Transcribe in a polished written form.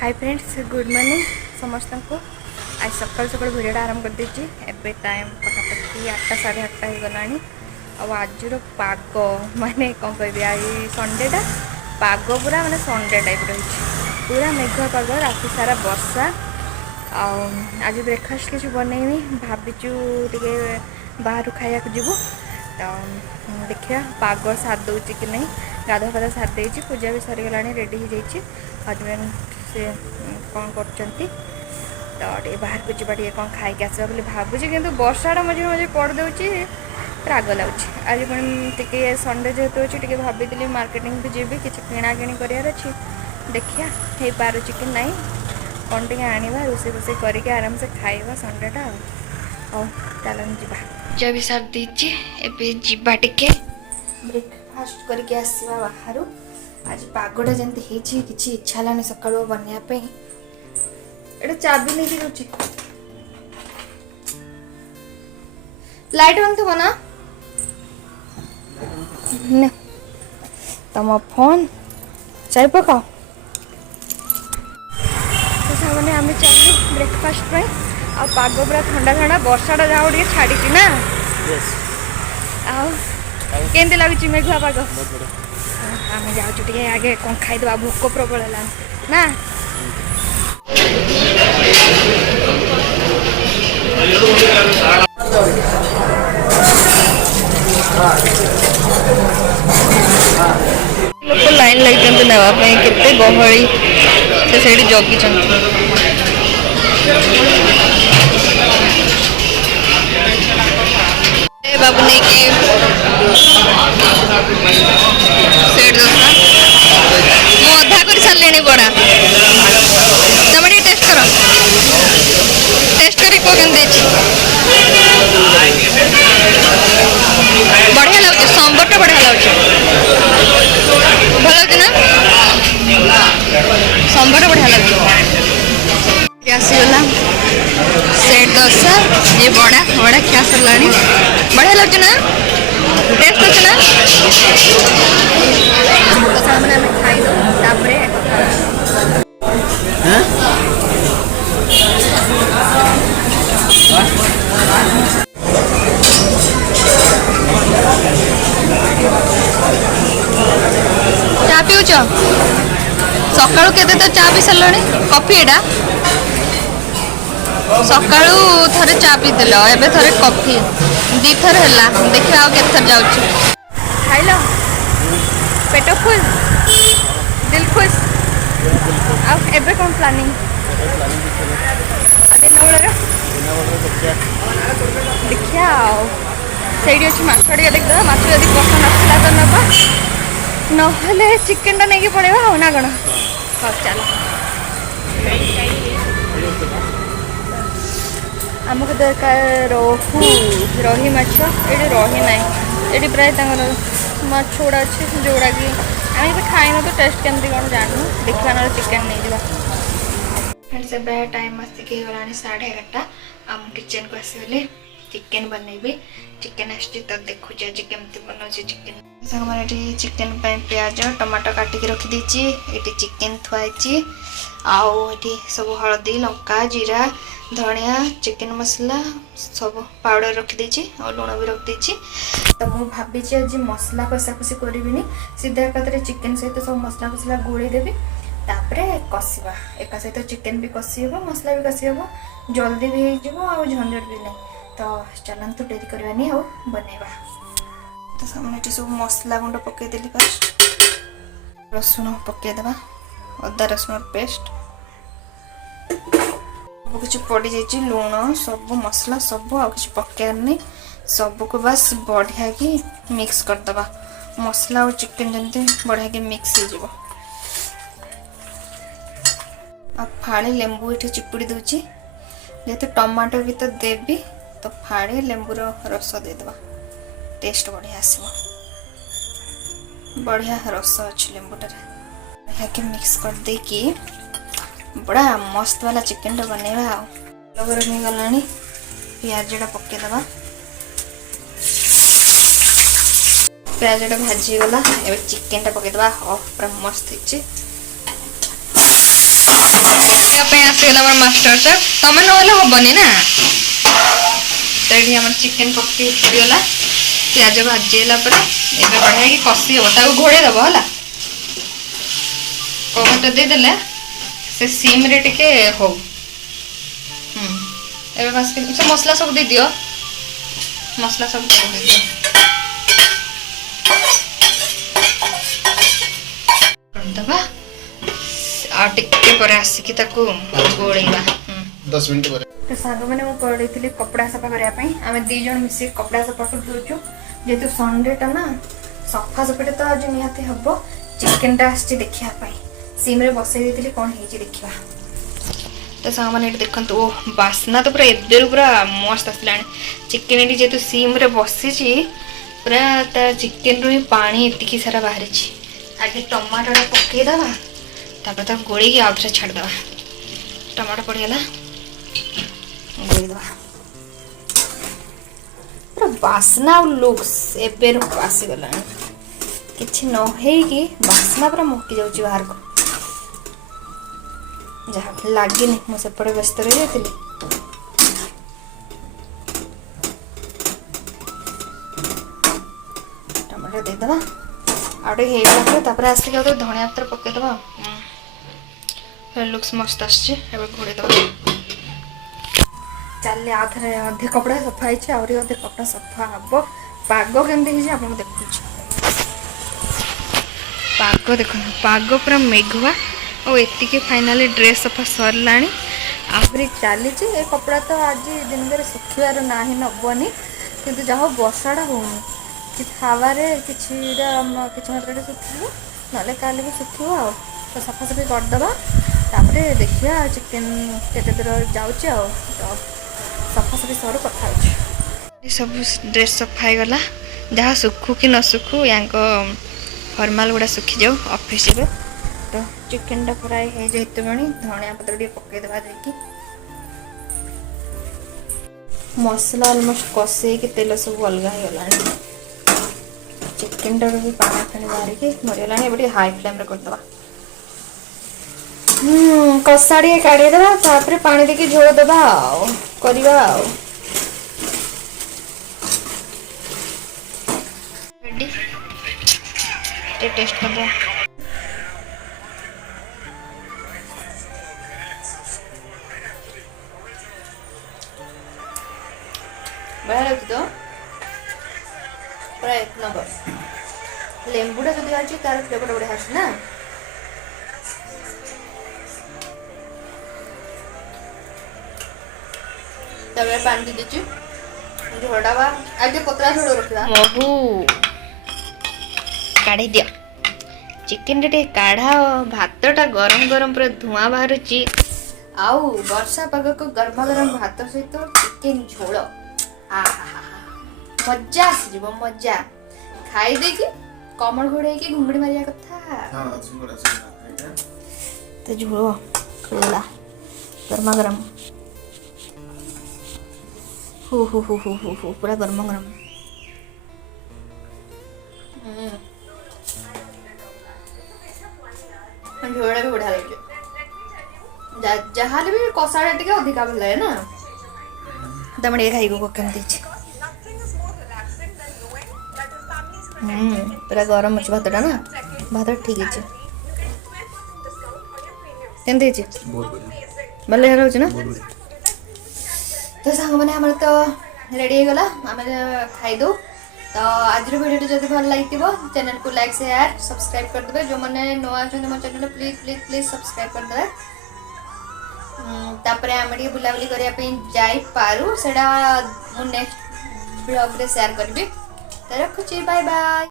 Hi friends, good morning समस्त को। आज सकाल सकाल भिडियो आरंभ कर देछि। एबे टाइम पकापकी 8टा 8:30 हो गलानी। आज पाग माने कौन कह आज संडेटा पाग पूरा माने संडे टाइप रही पूरा मेघुआ पाग, राति सारा वर्षा। आज ब्रेकफास्ट किसी बनईनी, भाविचु टे बाहर खाया जीवु तो देखिए पाग साथ दूची कि नहीं। गाधा फाधा साथ देची, पूजा भी सरीगला, रेडी हो जाइए। हजबैंड से कौन कर बाहर को जावा टे कौन खाई आसवा बोली भावुँ, कि वर्षाटा मझे मझे पड़दे राग लगुच। आज पुणी संडे जेहेतु अच्छी टे भाई मार्केटिंग भी जी किसी किणाकिणी करार अच्छी। देखिया हो पार कि ना कौन टे आना रोसे रोसे करके आराम से खाइबा संडेटा। चलन जा पूजा भी सार देची। एबे जीवा टिके ब्रेकफास्ट करके आसवा बाहर। आज पागटा जमी किसी इच्छा है सका बनवाई। एटा चाबी नहीं रोचे लाइट बंद थो ना तुम फोन चाय पकाओ तो सामने आम चलू ब्रेकफास्ट आ पाग पूरा ठंडा ठंडा वर्षाटा जहाँ टे छाड़ी ना। केमती लगुच मेघुआ पाग? आम जाऊँ आगे कौन खाईदे, भोक प्रबल है ना। लोग लाइन लगी नापी केते गहली से जगी बाबू नहीं कि सेठ दोसा मु अधा कर सारे बड़ा तुम टेस्ट कर बढ़िया लगे सांबरटा बढ़िया लगे भल लगे ना सांबरटा बढ़िया लगे। आसीगला सेट दोसा ये बड़ा बड़ा क्या सरला बढ़िया लगे ना टेस्ट अच्छे ना। सामने खाई चा पीउच सकाळू केते तो चा पी सरलणी कॉफी एटा सकाळू थरे चा पीदेल एबे थरे कॉफी दी थर हैला। देखिए आउ केते थर जाउछ खाइलो पेट फुल दिल खुश। आ एबे कोन प्लानिंग दिन बेलर देखिया से माछड़िया देखा माछ जब पसंद आसला तो नवा ना चिकेन टा नहीं पड़ेगा ना कौन। हाँ चल आमको दरकार रोहू रही माछ ये रही ना ये प्राय माछ गुड़ा अच्छे जोड़ा कि आम खाइन तो टेस्ट केमती कौन जानू देखा ना चिकेन नहीं जा। फ्रेंड्स ए टाइम आसिक गला 11:30 आम किचन को आसगले चिकेन बनैबी। चिकेन आसची तो देखुची आज केमती बनाउची चिकेन। संगमारे चिकेन पे प्याज टमाटो काटिक रखी देची। एटी चिकेन थुआइची आउ एटी सब हळदी लंका जीरा धनिया चिकेन मसला सब पाउडर रखी देची और लुण भी रखी देची। तो मु भाभी आज मसला कषा कषि करिबिनी सीधा एकाथरे चिकेन सहित सब मसला कषला गोली देबी तापरे कषिबा एका सहित चिकेन भी कषि हेबो मसला भी कषि हेबो जल्दी भी हो आ झंझट भी नहीं। तो चलतु डेरी करवानी आ बनैबा। तो सामने सब मसला गुंड पकईदेली फास्ट रसुण पकईदेवा अदा रसुण पेस्ट सब किसी पड़ जाइए लुण सब मसला सब आ कि पकड़ नहीं सबको बस बढ़िया कि मिक्स करदे मसला और चिकेन जमी बढ़िया कि मिक्स हो फाड़े लेंबू ये चिपुड़ी दूची जेहेतु टमाटो भी तो देवी तो फाड़े लेंबूर रस देदेवा टेस्ट बढ़िया आसो बढ़िया रस अच्छे लेंबूटार बढ़िया कि मिक्स कर दे कि बड़ा मस्त वाला चिकेन टा बनैबा। गरम हो गला पियाजटा पकईदे पियाजटा भाजीगला ए चिकेन टा पकईदे पूरा मस्त हो आसगला मोर मास्टर शेफ तमें ना हेनी ना तो ये आम चिकेन पकई पड़गला प्याज भाजीला बढ़िया कि कषि हम घोड़े दब है कवरटा देदेले से सीम रे टिके हो बस से मसला सब दे दियो मसला सब दे दियो दबा टिके पर आसिकी ताकू गोळेबा 10 मिनिट पर तो साग मैंने मु पड़े कपड़ा सफा करने आम दी जन मिसिक कपड़ा सफा कर दूचु जेहेतु संडेटा ना सफा सफाटे तो आज निहाती हम चिकेनटा आसी देखा सीम्रे बसई देती कौन हो देखा तो साग मैंने देखते ओ बास्ना तो पूरा एबेरु पूरा मस्त आसला चिकेन ये जेहेतु सीम्रे बसी पूरा ता चिकेन रू पानी एतिकी सारा बाहरी आगे टमाटोटा पकईदे तापर तो गोली की आउे छाड़द टमाटो पड़गला गोलीदे पूरा बास्ना लुक्स एबेरु आसीगला किसी नही बास्ना पूरा मुक्की जाऊँगी बाहर को जहाँ लगे मुझे व्यस्त रही जाती टमाटो देदेबा आउटे होपर आसिक धनिया पत्र पकईदबा लुक्स मस्त आसचे घोड़ेदबा चल आधे अधे कपड़ा सफा है अधे कपड़ा सफा हम पाग केमती आप देखु पाग देख पाग पूरा मेघुआ और एतिके फाइनाली ड्रेस सफा सरला आहरी चली कपड़ा तो आज दिन में सुखार ना ही नबनी कि जहाँ वर्षाटा होनी कि हावे किसी मात्रा सुखो ना काली भी सुखो आ तो सफासफी करदे तापर देखिए चिकेन केते दूर जाऊँ सफासफी सर कथा सब ड्रेस सफा गला जहाँ सुखु कि न सुखु या फर्माल गुड़ा सुखी जाऊ ऑफिस तो चिकेन टा फ्राए हो जाते बणी धनिया पत्र टे पकईदे देखिए मसला ऑलमोस्ट कषे कि तेल सब अलग हो गला चिकेन टार भी पानी फाणी बाहर मरीगला ए हाई फ्लेम करदे कषा टे काढ़ीदेवा तापर पानी देके झोल दबा करवा टेस्ट करदे बढ़िया लगे तो पूरा एक नंबर लेंबूटा जो अच्छी तार फ्लेवर बढ़िया आस ना पानी दे झोड़ा बा आज पतला झोड़ रखा महू काढ़ी दिया चिकेन टे काढ़ा भातटा गरम गरम पूरा धुआं बाहर आउ वर्षा पाग को गरमा गरम भात सहित चिकेन झोल मजा आसीज मजा खाई देकी कमल घोड़े घुंगड़ी मारिया कथा तो झोल खुला गरमा गरम who who who who who who पूरा गरमा गरम झोड़ा भी बढ़िया लगे जहाँ भी कषाटा टे अधिका भल लगे ना तम खाई कमी पूरा गरम अच्छे भातटा ना भात ठीक है केमती भले रोचे ना तो सांग मैंने आम तो रेडी होगला आम खाईदे तो आज वीडियो जब भल लगे चैनल को लाइक शेयर सब्सक्राइब करदे जो मैंने नुआ अच्छा मो channel please please please subscribe करदे तापर आम टे बुलाबुली करने जापारू से नेक्स्ट ब्लॉग रे शेयर करी तो रखुची बाय बाय।